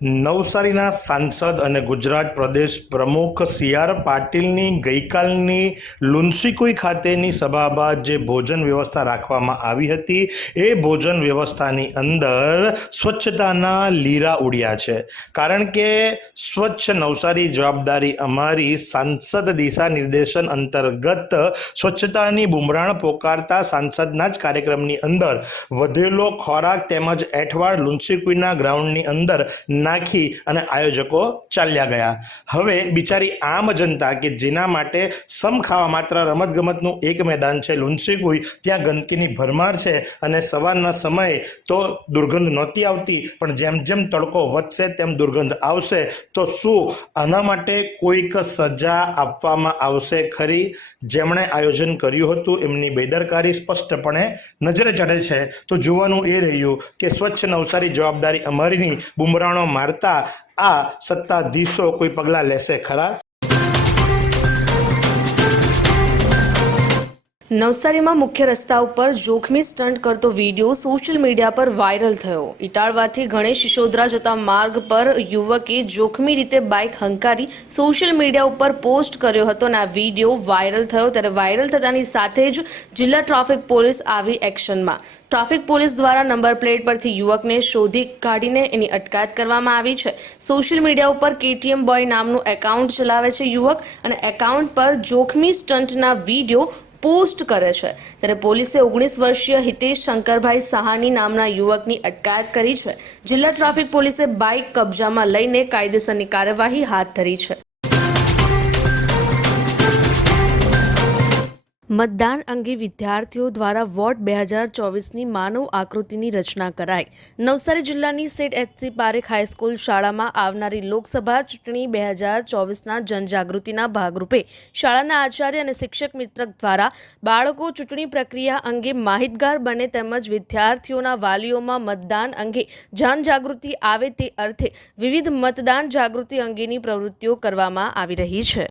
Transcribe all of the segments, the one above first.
નવસારીના સાંસદ અને ગુજરાત પ્રદેશ પ્રમુખ સી આર પાટીલની ગઈકાલની લુન્સીકુઈ ખાતેની સભા બાદ જે ભોજન વ્યવસ્થા રાખવામાં આવી હતી, એ ભોજન વ્યવસ્થાની અંદર સ્વચ્છતાના લીરા ઉડ્યા છે. કારણ કે સ્વચ્છ નવસારી જવાબદારી અમારી સાંસદ દિશા નિર્દેશન અંતર્ગત સ્વચ્છતાની બુમરાણ પોકારતા સાંસદના જ કાર્યક્રમની અંદર વધેલો ખોરાક તેમજ એઠવાડ લુન્સીકુઈના ગ્રાઉન્ડની અંદર નાખી અને આયોજકો ચાલ્યા ગયા. હવે બિચારી આમ જનતા કે જેના માટે સમ ખાવા માત્ર રમતગમતનું એક મેદાન છે લુન્સીકુઈ ત્યાં ગંદકીની ભરમાર છે અને સવારના સમયે તો દુર્ગંધ નહોતી આવતી, પણ જેમ જેમ તડકો વધશે તેમ દુર્ગંધ આવશે. તો શું આના માટે કોઈક સજા આપવામાં આવશે ખરી? જેમણે આયોજન કર્યું હતું, એમની બેદરકારી સ્પષ્ટપણે નજરે ચડે છે. તો જોવાનું એ રહ્યું કે સ્વચ્છ નવસારી જવાબદારી અમારીની બુમરાણો મારતા આ સત્તાધીશો કોઈ પગલાં લેશે ખરા? નવસારીમાં મુખ્ય રસ્તા ઉપર જોખમી સ્ટન્ટ કરતો વીડિયો સોશિયલ મીડિયા પર વાયરલ થયો. ઇટાળવાથી ગણેશ શિશોદરા જતા માર્ગ પર યુવકે જોખમી રીતે બાઇક હંકારી સોશિયલ મીડિયા ઉપર પોસ્ટ કર્યો હતો અને આ વીડિયો વાયરલ થયો. ત્યારે વાયરલ થતાની સાથે જ જિલ્લા ટ્રાફિક પોલીસ આવી એક્શનમાં. ટ્રાફિક પોલીસ દ્વારા નંબર પ્લેટ પરથી યુવકને શોધી કાઢીને એની અટકાયત કરવામાં આવી છે. સોશિયલ મીડિયા ઉપર કેટીએમ બોય નામનું એકાઉન્ટ ચલાવે છે યુવક અને એકાઉન્ટ પર જોખમી સ્ટન્ટના વીડિયો પોસ્ટ કરે છે. ત્યારે પોલીસે ઓગણીસ વર્ષીય હિતેશ શંકરભાઈ સહાની નામના યુવકની અટકાયત કરી છે. જિલ્લા ટ્રાફિક પોલીસે બાઇક કબજામાં લઈને કાયદેસરની કાર્યવાહી હાથ ધરી છે. મતદાન અંગે વિદ્યાર્થીઓ દ્વારા વોટ બે હજાર ચોવીસની માનવ આકૃતિની રચના કરાઈ. નવસારી જિલ્લાની સેટ એચસી પારેખ હાઈસ્કૂલ શાળામાં આવનારી લોકસભા ચૂંટણી બે હજાર ચોવીસના જનજાગૃતિના ભાગરૂપે શાળાના આચાર્ય અને શિક્ષક મિત્ર દ્વારા બાળકો ચૂંટણી પ્રક્રિયા અંગે માહિતગાર બને તેમજ વિદ્યાર્થીઓના વાલીઓમાં મતદાન અંગે જનજાગૃતિ આવે તે અર્થે વિવિધ મતદાન જાગૃતિ અંગેની પ્રવૃત્તિઓ કરવામાં આવી રહી છે.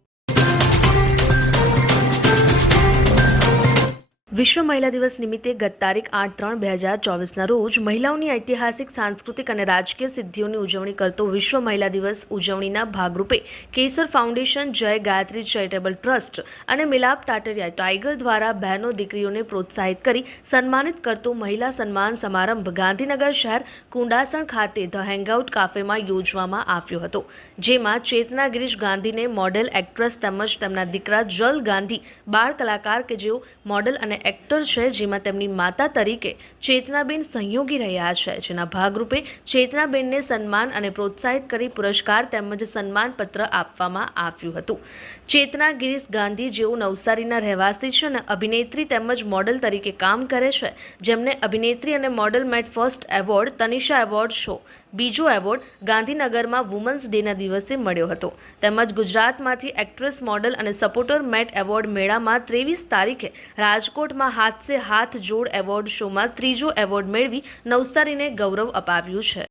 વિશ્વ મહિલા દિવસ નિમિત્તે ગત તારીખ આઠ ત્રણ બે હજાર ચોવીસના રોજ મહિલાઓની ઐતિહાસિક, સાંસ્કૃતિક અને રાજકીય સિદ્ધિઓની ઉજવણી કરતો વિશ્વ મહિલા દિવસ ઉજવણીના ભાગરૂપે કેસર ફાઉન્ડેશન, જય ગાયત્રી ચેરિટેબલ ટ્રસ્ટ અને મિલાપ ટાટરિયા ટાઈગર દ્વારા બહેનો દીકરીઓને પ્રોત્સાહિત કરી સન્માનિત કરતો મહિલા સન્માન સમારંભ ગાંધીનગર શહેર કુંડાસણ ખાતે ધ હેંગઆઉટ કાફેમાં યોજવામાં આવ્યો હતો. જેમાં ચેતના ગિરીશ ગાંધીને મોડેલ એક્ટ્રેસ તેમજ તેમના દીકરા જલ ગાંધી, બાળ કલાકાર કે જેઓ મોડેલ અને એક્ટર છે જેમાં તેમની માતા તરીકે ચેતનાબેન સહયોગી રહ્યા છે, જેના ભાગરૂપે ચેતનાબેનને સન્માન અને પ્રોત્સાહિત કરી પુરસ્કાર તેમજ સન્માનપત્ર આપવામાં આવ્યું હતું. ચેતના ગિરીશ ગાંધી જેઓ નવસારીના રહેવાસી છે અને અભિનેત્રી તેમજ મોડલ તરીકે કામ કરે છે, જેમને અભિનેત્રી અને model mat first award Tanisha award show બીજો એવોર્ડ ગાંધીનગરમાં વુમન્સ ડેના દિવસે મળ્યો હતો. તેમજ ગુજરાતમાંથી એક્ટ્રેસ, મોડલ અને સપોર્ટર મેટ એવોર્ડ મેળામાં ત્રેવીસ તારીખે રાજકોટમાં હાથસે હાથ જોડ એવોર્ડ શોમાં ત્રીજો એવોર્ડ મેળવી નવસારીને ગૌરવ અપાવ્યું છે.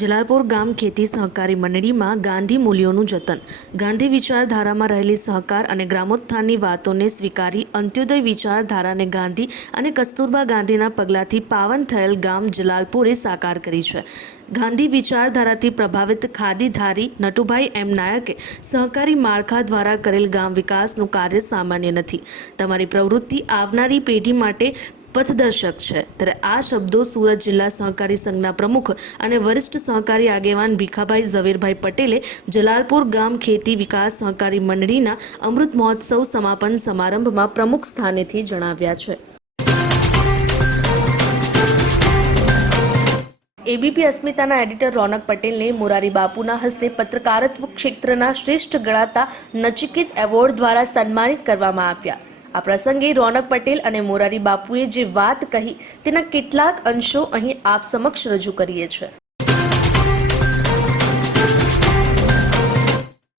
જલાલપુર ગામ ખેતી સહકારી મંડળીમાં ગાંધી મૂલ્યોનું જતન. ગાંધી વિચારધારામાં રહેલી સહકાર અને ગ્રામોત્થાનની વાતોને સ્વીકારી અંત્યોદય વિચારધારાને ગાંધી અને કસ્તુરબા ગાંધીના પગલાંથી પાવન થયેલ ગામ જલાલપુરે સાકાર કરી છે. ગાંધી વિચારધારાથી પ્રભાવિત ખાદીધારી નટુભાઈ એમ નાયકે સહકારી માળખા દ્વારા કરેલ ગામ વિકાસનું કાર્ય સામાન્ય નથી. તમારી પ્રવૃત્તિ આવનારી પેઢી માટે પથદર્શક છે. ત્યારે આ શબ્દો સુરત જિલ્લા સહકારી સંઘના પ્રમુખ અને વરિષ્ઠ સહકારી આગેવાન ભીખાભાઈ ઝવેરભાઈ પટેલે જલાલપુર ગામ ખેતી વિકાસ સહકારી મંડળીના અમૃત મહોત્સવ સમાપન સમારંભમાં પ્રમુખ સ્થાનેથી જણાવ્યા છે. એબીપી અસ્મિતાના એડિટર રોનક પટેલને મોરારી બાપુના હસ્તે પત્રકારત્વ ક્ષેત્રના શ્રેષ્ઠ ગણાતા નચિકેત એવોર્ડ દ્વારા સન્માનિત કરવામાં આવ્યા. આ પ્રસંગે રોનક પટેલ અને મોરારી બાપુએ જે વાત કહી, તેના કેટલાક અંશો અહીં આપ સમક્ષ રજૂ કરીએ છીએ.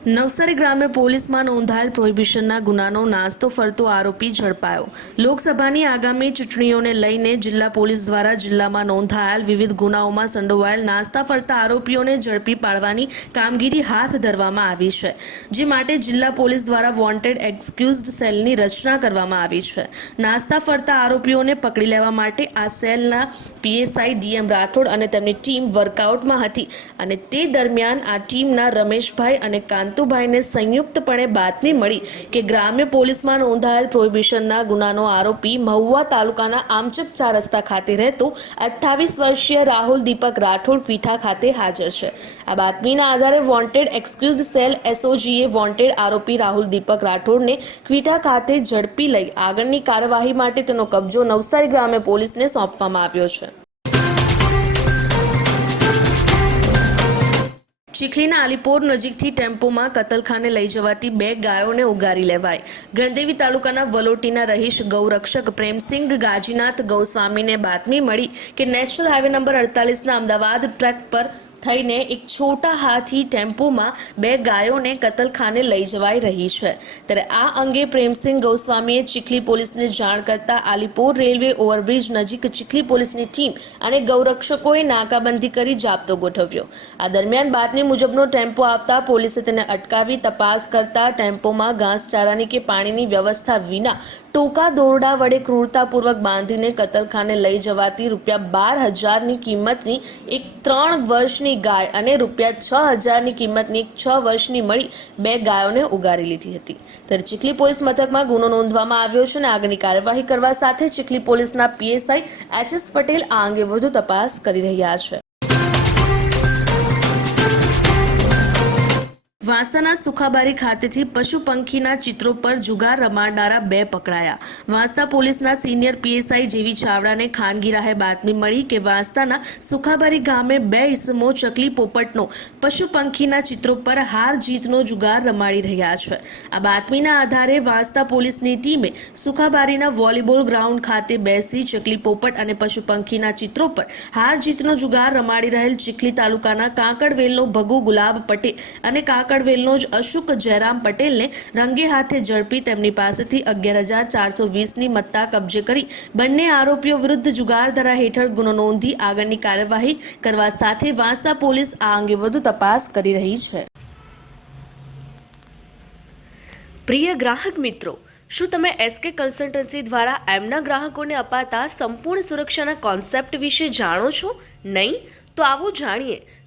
નવસારી ગ્રામ્ય પોલીસમાં નોંધાયેલ પ્રોહિબિશનના ગુનાનો નાસ્તો ફરતો આરોપી ઝડપાયો. લોકસભાની આગામી ચૂંટણીઓને લઈને જિલ્લા પોલીસ દ્વારા જિલ્લામાં નોંધાયેલ વિવિધ ગુનાઓમાં સંડોવાયેલ નાસ્તા ફરતા આરોપીઓને ઝડપી પાડવાની કામગીરી હાથ ધરવામાં આવી છે, જે માટે જિલ્લા પોલીસ દ્વારા વોન્ટેડ એક્સક્યુઝડ સેલની રચના કરવામાં આવી છે. નાસ્તા ફરતા આરોપીઓને પકડી લેવા માટે આ સેલના પીએસઆઈ ડીએમ રાઠોડ અને તેમની ટીમ વર્કઆઉટમાં હતી અને તે દરમિયાન આ ટીમના રમેશભાઈ અને કાંતુભાઈને સંયુક્તપણે બાતમી મળી કે ગ્રામ્ય પોલીસમાં નોંધાયેલ પ્રોહિબિશનના ગુનાનો આરોપી મહુવા તાલુકાના આમચક ચાર રસ્તા ખાતે રહેતો અઠ્ઠાવીસ વર્ષીય રાહુલ દીપક રાઠોડ પીઠા ખાતે હાજર છે. આ બાતમીના આધારે વોન્ટેડ એક્સક્યુઝ સેલ એસઓજીએ વોન્ટેડ આરોપી રાહુલ દીપક રાઠોડને ક્વિટા ખાતે ઝડપી લઈ આગળની કાર્યવાહી માટે તેનો કબજો નવસારી ગ્રામ્ય પોલીસને સોંપવામાં આવ્યો છે. ચીખલીના આલીપોર નજીકથી ટેમ્પોમાં કતલખાને લઈ જવાતી બે ગાયોને ઉગારી લેવાય. ગણદેવી તાલુકાના વલોટીના રહીશ ગૌરક્ષક પ્રેમસિંહ ગાજીનાથ ગૌસ્વામીને બાતમી મળી કે નેશનલ હાઈવે નંબર અડતાલીસના અમદાવાદ ટ્રેક પર થઈને એક છોટા હાથી ટેમ્પોમાં બે ગાયોને કતલખાને લઈ જવાઈ રહી છે. ત્યારે આ અંગે પ્રેમસિંહ ગૌસ્વામીએ ચીખલી પોલીસને જાણ કરતા આલીપોર રેલવે ઓવરબ્રિજ નજીક ચીખલી પોલીસની ટીમ અને ગૌરક્ષકોએ નાકાબંધી કરી જાપ્તો ગોઠવ્યો. આ દરમિયાન બાતમી મુજબનો ટેમ્પો આવતા પોલીસે તેને અટકાવી તપાસ કરતા ટેમ્પોમાં ઘાસચારાની કે પાણીની વ્યવસ્થા વિના ટોકા દોરડા વડે ક્રૂરતાપૂર્વક બાંધીને કતલખાને લઈ જવાતી રૂપિયા બાર હજારની કિંમતની એક ત્રણ વર્ષની ગાય અને રૂપિયા છ હજારની કિંમતની એક છ વર્ષની મળી બે ગાયોને ઉગારી લીધી હતી. ત્યારે ચીખલી પોલીસ મથકમાં ગુનો નોંધવામાં આવ્યો છે અને આગળની કાર્યવાહી કરવા સાથે ચીખલી પોલીસના પીએસઆઈ એચ એસ પટેલ આ અંગે વધુ તપાસ કરી રહ્યા છે. વાંસદાના સુખાબારી ખાતેથી પશુ પંખીના ચિત્રો પર જુગાર રમાડનારા બે પકડાયા. વાંસદા પોલીસના સિનિયર પીએસઆઈ જેવી ચાવડાને ખાનગી રાહે બાતમી મળી કે વાંસદાના સુખાબારી ગામે બે ઇસમો ચકલી પોપટનો પશુ પંખીના ચિત્રો પર હાર જીતનો જુગાર રમાડી રહ્યા છે. આ બાતમીના આધારે વાંસદા પોલીસની ટીમે સુખાબારીના વોલીબોલ ગ્રાઉન્ડ ખાતે બેસી ચકલી પોપટ અને પશુ પંખીના ચિત્રો પર હાર જીતનો જુગાર રમાડી રહેલ ચીખલી તાલુકાના કાંકડવેલનો ભગુ ગુલાબ પટેલ અને કાકડવેલનો જ અશુક જયરામ પટેલને રંગે હાથે ઝડપી તેમની પાસેથી અગિયાર હજાર મત્તા કબજે કરી બંને આરોપીઓ વિરુદ્ધ જુગારધારા હેઠળ ગુનો નોંધી આગળની કાર્યવાહી કરવા સાથે વાંસદા પોલીસ આ અંગે વધુ તપાસ કરી રહી છે. પ્રિય ગ્રાહક મિત્રો, શું તમે એસકે કન્સલ્ટન્સી દ્વારા એમના ગ્રાહકોને અપાતા સંપૂર્ણ સુરક્ષાના કોન્સેપ્ટ વિશે જાણો છો? નહીં? તો આવો જાણીએ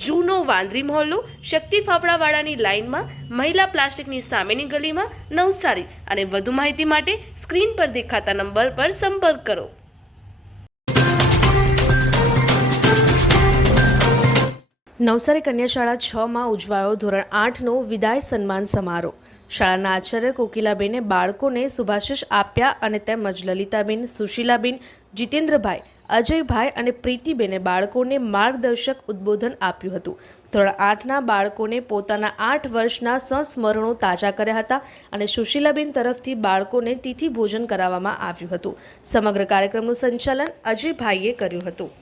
જૂનો વાંદરી મહોલ્લો, શક્તિ ફાફડાવાળાની લાઇનમાં, મહિલા પ્લાસ્ટિકની સામેની ગલીમાં નવસારી અને વધુ માહિતી માટે સ્ક્રીન પર દેખાતા નંબર પર સંપર્ક કરો. નવસારી કન્યા શાળા છમાં ઉજવાયો ધોરણ આઠનો વિદાય સન્માન સમારોહ. શાળાના આચાર્ય કોકિલાબેને બાળકોને શુભાશીષ આપ્યા અને તેમજ લલિતાબેન સુશીલાબેન જીતેન્દ્રભાઈ અજયભાઈ અને પ્રીતિબેને બાળકોને માર્ગદર્શક ઉદ્બોધન આપ્યું હતું. ધોરણ આઠના બાળકોને પોતાના આઠ વર્ષના સંસ્મરણો તાજા કર્યા હતા અને સુશીલાબેન તરફથી બાળકોને તિથિ ભોજન કરાવવામાં આવ્યું હતું. સમગ્ર કાર્યક્રમનું સંચાલન અજયભાઈએ કર્યું હતું.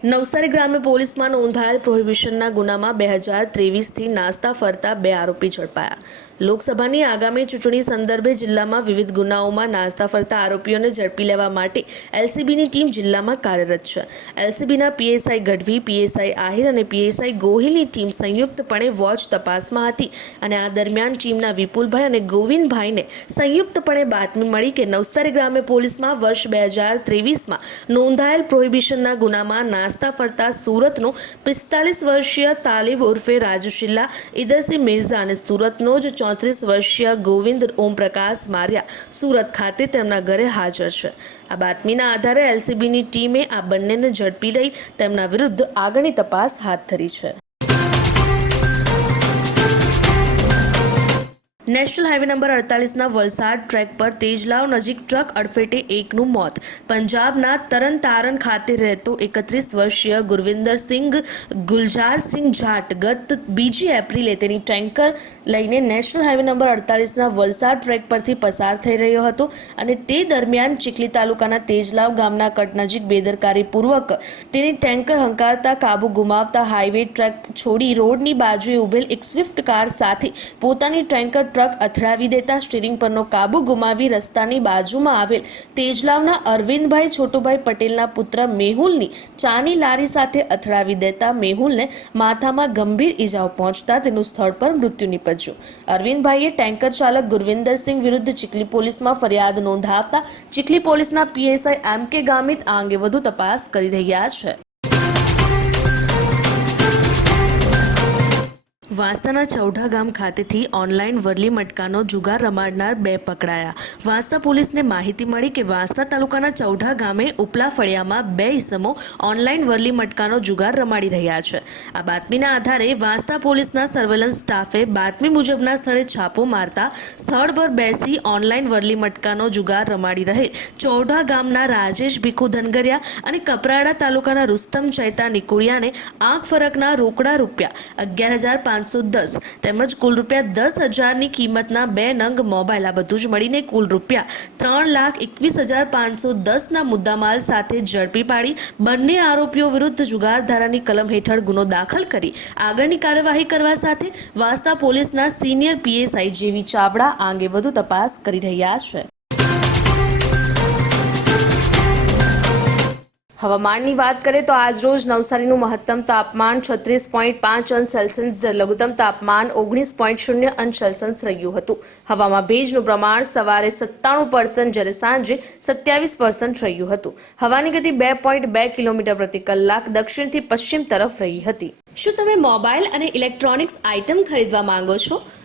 નવસારી ગ્રામ્ય પોલીસમાં નોંધાયેલ પ્રોહિબિશનના ગુનામાં બે હજાર ત્રેવીસથી નાસ્તા ફરતા બે આરોપી ઝડપાયા. લોકસભાની આગામી ચૂંટણી સંદર્ભે જિલ્લામાં વિવિધ ગુનાઓમાં નાસ્તા ફરતા આરોપીઓને ઝડપી લેવા માટે એલસીબીની ટીમ જિલ્લામાં કાર્યરત છે. એલસીબીના પીએસઆઈ ગઢવી, પીએસઆઈ આહિર અને પીએસઆઈ ગોહિલની ટીમ સંયુક્તપણે વોચ તપાસમાં હતી અને આ દરમિયાન ટીમના વિપુલભાઈ અને ગોવિંદભાઈને સંયુક્તપણે બાતમી મળી કે નવસારી ગ્રામ્ય પોલીસમાં વર્ષ બે હજાર ત્રેવીસમાં નોંધાયેલ પ્રોહિબિશનના ગુનામાં નાસ્તા ફરતા સુરતનો પિસ્તાલીસ વર્ષીય તાલિબ ઉર્ફે રાજુશિલ્લા ઇદરસિંહ મિર્ઝા અને સુરતનો જ ચોત્રીસ વર્ષીય ગોવિંદ ઓમપ્રકાશ માર્યા સુરત ખાતે તેમના ઘરે હાજર છે. આ બાતમીના આધારે એલસીબીની ટીમે આ બંનેને ઝડપી લઈ તેમના વિરુદ્ધ આગળની તપાસ હાથ ધરી છે. નેશનલ હાઈવે નંબર અડતાલીસના વલસાડ ટ્રેક પર તેજલાવ નજીક ટ્રક અડફેટે એકનું મોત. પંજાબના તરન તારન ખાતે રહેતો એકત્રીસ વર્ષીય ગુરવિંદરસિંહ ગુલજારસિંહ જાટ ગત બીજી એપ્રિલે તેની ટેન્કર લઈને નેશનલ હાઈવે નંબર અડતાલીસના વલસાડ ટ્રેક પરથી પસાર થઈ રહ્યો હતો અને તે દરમિયાન ચીખલી તાલુકાના તેજલાવ ગામના કટ નજીક બેદરકારીપૂર્વક તેની ટેન્કર હંકારતા કાબુ ગુમાવતા હાઈવે ટ્રેક છોડી રોડની બાજુએ ઉભેલ એક સ્વિફ્ટ કાર સાથે પોતાની ટેન્કર ટ્રક અથડાવી દેતા સ્ટીરિંગ પરનો કાબુ ગુમાવી રસ્તાની બાજુમાં આવેલ તેજલાવના અરવિંદભાઈ છોટુભાઈ પટેલના પુત્ર મેહુલની ચાની લારી સાથે અથડાવી દેતા મેહુલને માથામાં ગંભીર ઈજાઓ પહોંચતા તેનું સ્થળ પર મૃત્યુ નીપજ્યું. અરવિંદભાઈએ ટેન્કર ચાલક ગુરવિંદરસિંહ વિરુદ્ધ ચીખલી પોલીસમાં ફરિયાદ નોંધાવતા ચીખલી પોલીસના પીએસઆઈ એમ કે ગામિત આ અંગે વધુ તપાસ કરી રહ્યા છે. વાંસદાના ચૌઢા ગામ ખાતેથી ઓનલાઈન વરલી મટકાનો જુગાર રમાડનાર બે પકડાયા. વાંસદા પોલીસને માહિતી મળી કે વાંસદા તાલુકાના ચૌઢા ગામે ઉપલા ફળિયામાં બે ઇસમો ઓનલાઈન વરલી મટકાનો જુગાર રમાડી રહ્યા છે. આ બાતમીના આધારે વાંસદા પોલીસના સર્વેલન્સ સ્ટાફે બાતમી મુજબના સ્થળે છાપો મારતા સ્થળ પર બેસી ઓનલાઈન વરલી મટકાનો જુગાર રમાડી રહે ચૌઢા ગામના રાજેશ ભીખુ ધનગરિયા અને કપરાડા તાલુકાના રુસ્તમ ચૈતા નિકુળિયાને આંખ ફરકના રોકડા રૂપિયા અગિયાર હજાર પાંચસો દસ તેમજ કુલ રૂપિયા દસ હજારની કિંમતના બે નંગ મોબાઈલ. આ બધું જ મળીને કુલ રૂપિયા ત્રણ લાખ એકવીસ હજાર પાંચસો દસના મુદ્દામાલ સાથે ઝડપી પાડી બંને આરોપીઓ વિરુદ્ધ જુગાર ધારાની કલમ હેઠળ ગુનો દાખલ કરી. આગળની કાર્યવાહી કરવા સાથે વાંસદા પોલીસના સિનિયર પીએસઆઈ જેવી ચાવડા આ અંગે વધુ તપાસ કરી રહ્યા છે. હવામાનની વાત કરીએ તો આજરોજ નવસારીનું મહત્તમ તાપમાન છત્રીસ પોઈન્ટ પાંચ અંશ સેલ્સિયસ, લઘુત્તમ તાપમાન ઓગણીસ પોઈન્ટ શૂન્ય અંશ સેલ્સિયસ રહ્યું હતું. હવામાં ભેજનું પ્રમાણ સવારે સત્તાણું પર્સન્ટ જ્યારે સાંજે સત્યાવીસ પર્સન્ટ રહ્યું હતું. હવાની ગતિ બે પોઈન્ટ બે કિલોમીટર પ્રતિ કલાક દક્ષિણથી પશ્ચિમ તરફ રહી હતી. શું તમે મોબાઈલ અને ઇલેક્ટ્રોનિક્સ આઇટમ ખરીદવા માંગો છો?